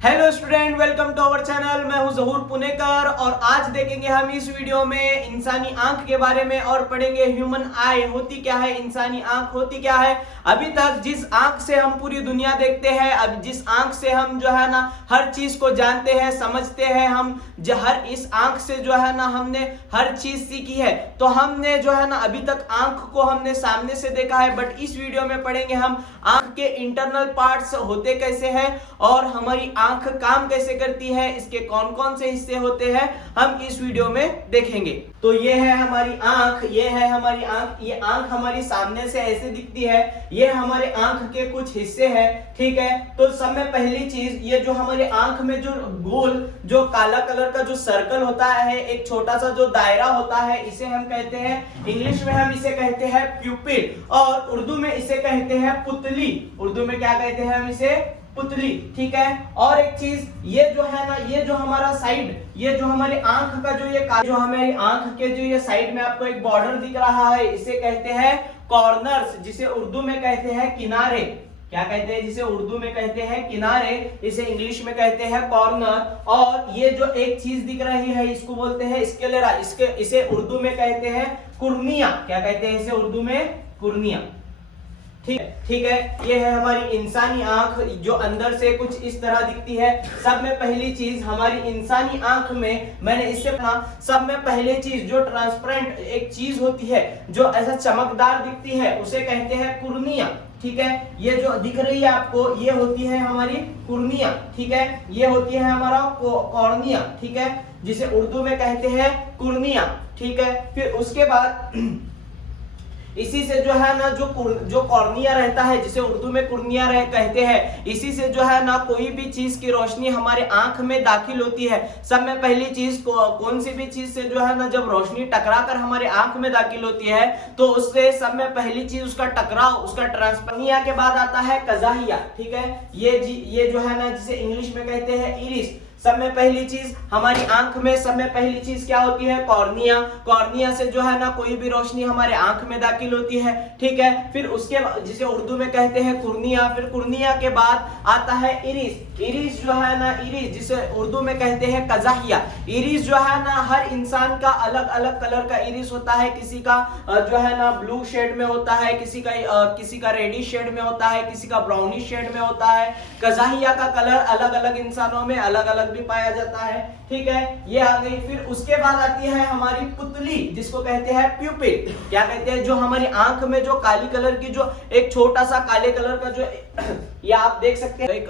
Hello student, welcome to our channel. मैं हूं जहूर पुनेकर और आज देखेंगे हम इस वीडियो में इंसानी आंख के बारे में और पढ़ेंगे ह्यूमन आई होती क्या है, इंसानी आंख होती क्या है। अभी तक जिस आंख से हम पूरी दुनिया देखते हैं, अब जिस आंख से हम जो है ना हर चीज को जानते हैं, समझते हैं, हम हर इस आंख से जो है ना हमने हर चीज सीखी है। तो हमने जो है ना अभी तक आंख को हमने सामने से देखा है, बट इस वीडियो में पढ़ेंगे हम आंख के इंटरनल पार्ट्स होते कैसे हैं और हमारी आंख काम कैसे करती है, इसके कौन कौन से हिस्से होते हैं, हम इस वीडियो में देखेंगे। तो ये है हमारी आंख, ये है हमारी आंख। ये आंख हमारी सामने से ऐसे दिखती है, ये हमारे आंख के कुछ हिस्से हैं, ठीक है। तो सब में पहली चीज, ये जो हमारे आंख में जो गोल जो काला कलर का जो सर्कल होता है, एक छोटा सा जो दायरा होता है, इसे हम कहते हैं, इंग्लिश में हम इसे कहते हैं प्यूपिल और उर्दू में इसे कहते हैं पुतली। उर्दू में क्या कहते हैं हम इसे? पुतली, ठीक है। और एक चीज, ये जो है ना, ये जो हमारा साइड, ये जो हमारी आंख का जो ये जो हमारी आंख के जो ये साइड में आपको एक बॉर्डर दिख रहा है, इसे कहते हैं कॉर्नर्स, जिसे उर्दू में कहते हैं किनारे। क्या कहते हैं? जिसे उर्दू में कहते हैं किनारे, इसे इंग्लिश में कहते हैं कॉर्नर। और ये जो एक चीज दिख रही है, इसको बोलते हैं स्क्लेरा, इसे उर्दू में कहते हैं कुर्निया। क्या कहते हैं इसे उर्दू में? कुर्निया, ठीक है। ये है हमारी इंसानी आंख, जो अंदर से कुछ इस तरह दिखती है। सब में पहली चीज हमारी इंसानी आंख में, मैंने इससे पढ़ा, सब में पहली चीज जो ट्रांसपेरेंट एक चीज होती है, जो ऐसा चमकदार दिखती है, उसे कहते हैं कुर्निया, ठीक है। ये जो दिख रही है आपको, ये होती है हमारी कुर्निया, ठीक है। ये होती है हमारा कॉर्निया, ठीक है, जिसे उर्दू में कहते हैं कुर्निया, ठीक है। फिर उसके बाद इसी से जो है ना जो कॉर्निया रहता है, जिसे उर्दू में कुर्निया कहते हैं, इसी से जो है ना कोई भी चीज की रोशनी हमारे आंख में दाखिल होती है। सब में पहली चीज कौन सी भी चीज से जो है ना जब रोशनी टकरा कर हमारे आंख में दाखिल होती है, तो उससे सब में पहली चीज उसका टकराव, उसका ट्रांसपनिया के बाद आता है कजाहिया, ठीक है। ये जो है ना, जिसे इंग्लिश में कहते हैं इरिस। सब में पहली चीज हमारी आंख में, सब में पहली चीज क्या होती है? कॉर्निया। कॉर्निया से जो है ना कोई भी रोशनी हमारे आंख में दाखिल होती है, ठीक है। फिर उसके जिसे उर्दू में कहते हैं कुर्निया, फिर कुर्निया के बाद आता है इरिस। इरिस जो है ना, इरिस जिसे उर्दू में कहते हैं कजाहिया। इरिस जो है ना, हर इंसान का अलग अलग कलर का इरिस होता है। किसी का जो है ना ब्लू शेड में होता है, किसी का रेडिश शेड में होता है, किसी का ब्राउनिश शेड में होता है। कजाहिया का कलर अलग अलग इंसानों में अलग अलग भी पाया जाता है, ठीक है। ये आ गई। फिर उसके बाद आती है हमारी पुतली, जिसको कहते हैं प्यूपिल। क्या कहते हैं? जो हमारी आंख में जो काली कलर की जो एक छोटा सा काले कलर का जो ये आप देख सकते हैं, एक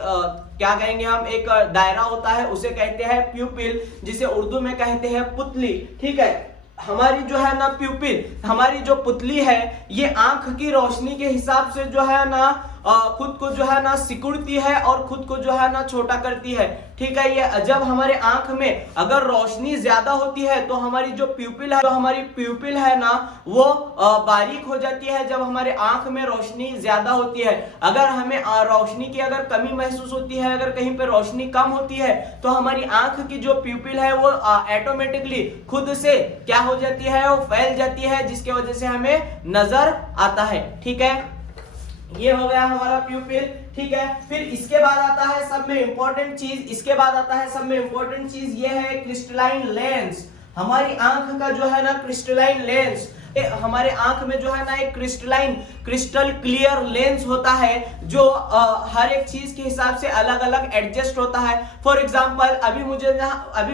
क्या कहेंगे हम, एक दायरा होता है, उसे कहते हैं प्यूपिल, जिसे उर्दू में कहते हैं पुतली, ठीक है। हमारी जो है ना प्यूपिल, हमारी जो पुतली है, ये आंख की रोशनी के हिसाब से जो है ना खुद को जो है ना सिकुड़ती है और खुद को जो है ना छोटा करती है, ठीक है। ये जब हमारे आंख में अगर रोशनी ज्यादा होती है, तो हमारी जो प्यूपिल है ना, वो बारीक हो जाती है जब हमारे आंख में रोशनी ज्यादा होती है। अगर हमें रोशनी की अगर कमी महसूस होती है, अगर कहीं पे रोशनी कम होती है, तो हमारी आंख की जो प्यूपिल है वो ऑटोमेटिकली खुद से क्या हो जाती है? वो फैल जाती है, जिसकी वजह से हमें नजर आता है, ठीक है। ये हो गया हमारा प्यूपिल, ठीक है। फिर इसके बाद आता है सब में इंपॉर्टेंट चीज, ये है क्रिस्टलाइन लेंस। हमारी आंख का जो है ना क्रिस्टलाइन लेंस, हमारे आंख में जो है ना एक क्रिस्टल क्लियर लेंस होता है, जो हर एक चीज के हिसाब से अलग अलग एडजस्ट होता है। फॉर एग्जांपल, अभी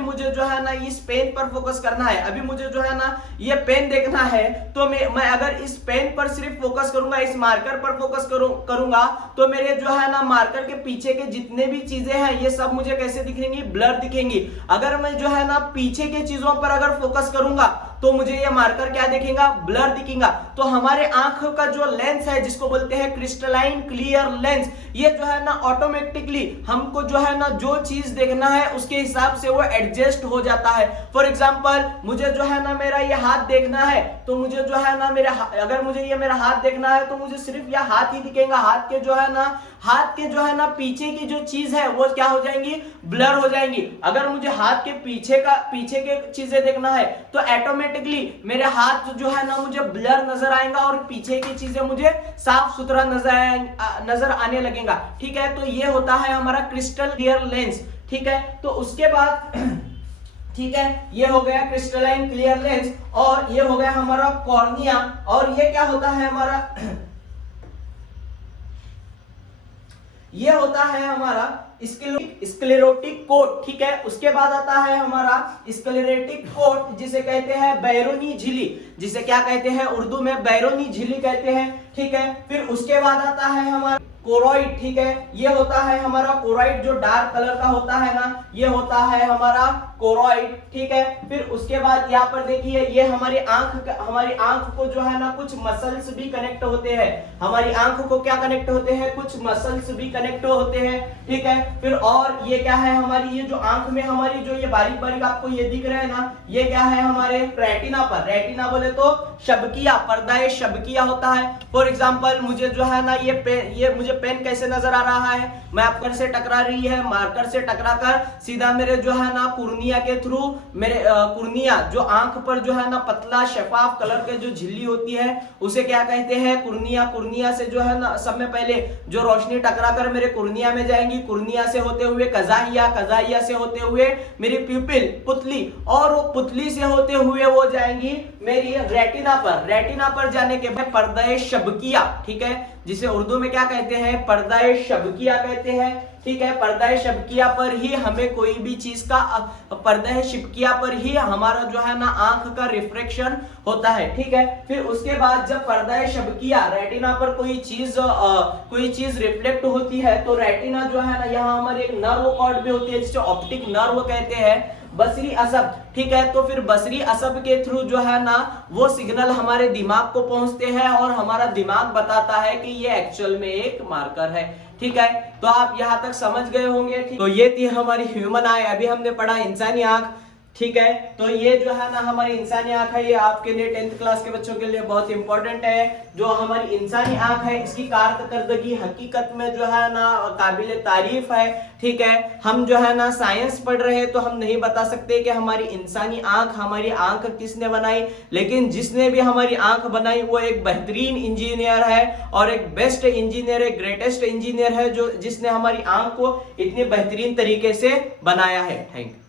मुझे जो है ना इस पेन पर फोकस करना है, अभी मुझे जो है ना ये पेन देखना है, तो मैं अगर इस पेन पर सिर्फ फोकस करूंगा, इस मार्कर पर फोकस करूंगा, तो मेरे जो है ना मार्कर के पीछे के जितने भी चीजें हैं, ये सब मुझे कैसे दिखेंगी? ब्लर दिखेंगी। अगर मैं जो है ना पीछे के चीजों पर अगर फोकस करूंगा, तो मुझे ये मार्कर क्या दिखेगा? ब्लर दिखेगा। तो हमारे आंख का जो लेंस है, जिसको बोलते हैं क्रिस्टलाइन क्लियर लेंस, ये जो है ना ऑटोमेटिकली हमको जो है ना जो चीज देखना है उसके हिसाब से वो एडजस्ट हो जाता है। फॉर एग्जांपल, मुझे जो है ना मेरा ये हाथ देखना है, तो मुझे जो है ना अगर मुझे ये मेरा हाथ देखना है, तो मुझे सिर्फ यह हाथ ही दिखेगा। हाथ के जो है ना पीछे की जो चीज है वो क्या हो जाएंगी? ब्लर हो जाएंगी। अगर मुझे हाथ के पीछे के चीजें देखना है, तो ऑटोमेटिकली मेरे हाथ जो है ना मुझे ब्लर नजर आएगा और पीछे की चीजें मुझे साफ सुथरा नजर आने लगेगा। ठीक है, तो ये होता है हमारा क्रिस्टल क्लियर लेंस। ठीक है, तो उसके बाद ठीक है, ये हो गया क्रिस्टलाइन क्लियर लेंस, और ये हो गया हमारा कॉर्निया, और ये क्या होता है हमारा ये होता है हमारा स्क्लेरोटिक कोट। ठीक है, उसके बाद आता है हमारा स्क्लेरेटिक कोट, जिसे कहते हैं बैरोनी झिल्ली, जिसे क्या कहते हैं उर्दू में बैरोनी झिल्ली कहते हैं। ठीक है, फिर उसके बाद आता है हमारा कोरॉइड। ठीक है, ये होता है हमारा कोरॉइड, जो डार्क कलर का होता है ना, ये होता है हमारा कोरॉइड। ठीक है, फिर उसके बाद यहाँ पर देखिए, ये हमारी आंख को जो है ना कुछ मसल्स भी कनेक्ट होते हैं। हमारी आंख को क्या कनेक्ट होते हैं, कुछ मसल्स भी कनेक्ट होते हैं। ठीक है, फिर और ये क्या है हमारी, ये जो आंख में हमारी जो ये बारीक बारीक आपको ये दिख रहे हैं ना, ये क्या है हमारे रेटिना पर। रेटिना बोले तो शबकिया, पर्दा शबकिया होता है। फॉर एग्जाम्पल मुझे जो है ना ये मुझे पेन कैसे नजर आ रहा है, मैं मार्कर से टकरा रही है, मार्कर से टकराकर सीधा मेरे जो है ना कुर्निया के थ्रू, मेरे कुर्निया जो आंख पर जो है ना पतला शफाफ कलर के जो झिल्ली होती है, उसे क्या कहते हैं कुर्निया। कुर्निया से जो है ना सब में पहले जो रोशनी टकराकर मेरे कुर्निया में जाएंगी, कुर्निया से होते हुए कजाइया, कजाइया से होते हुए मेरी प्यूपिल पुतली, और वो पुतली से होते हुए वो जाएंगी मेरी रेटिना पर। रेटिना पर जाने के बाद पर्दा शबकिया, ठीक है, जिसे उर्दू में क्या कहते हैं, पर्दा शबकिया कहते हैं। ठीक है, पर्दा शबकिया पर ही हमें कोई भी चीज का, पर्दा शबकिया पर ही हमारा जो है ना आंख का रिफ्रेक्शन होता है। ठीक है, फिर उसके बाद जब पर्दा शबकिया रेटिना पर कोई चीज रिफ्लेक्ट होती है, तो रेटिना जो है ना, यहाँ हमारे एक नर्व कॉर्ड भी होती है जिसे ऑप्टिक नर्व कहते हैं, बसरी असब। ठीक है, तो फिर बसरी असब के थ्रू जो है ना वो सिग्नल हमारे दिमाग को पहुंचते हैं, और हमारा दिमाग बताता है कि ये एक्चुअल में एक मार्कर है। ठीक है, तो आप यहां तक समझ गए होंगे। तो ये थी हमारी ह्यूमन आई। अभी हमने पढ़ा इंसानी आंख। ठीक है, तो ये जो है ना हमारी इंसानी आंख है, ये आपके लिए 10th क्लास के बच्चों के लिए बहुत इंपॉर्टेंट है। जो हमारी इंसानी आंख है, इसकी कारकर्दगी हकीकत में जो है ना काबिल तारीफ है। ठीक है, हम जो है ना साइंस पढ़ रहे हैं, तो हम नहीं बता सकते कि हमारी इंसानी आंख, हमारी आंख किसने बनाई, लेकिन जिसने भी हमारी आंख बनाई वो एक बेहतरीन इंजीनियर है, और एक बेस्ट इंजीनियर, एक ग्रेटेस्ट इंजीनियर है, जो जिसने हमारी आंख को इतनी बेहतरीन तरीके से बनाया है। Thank you.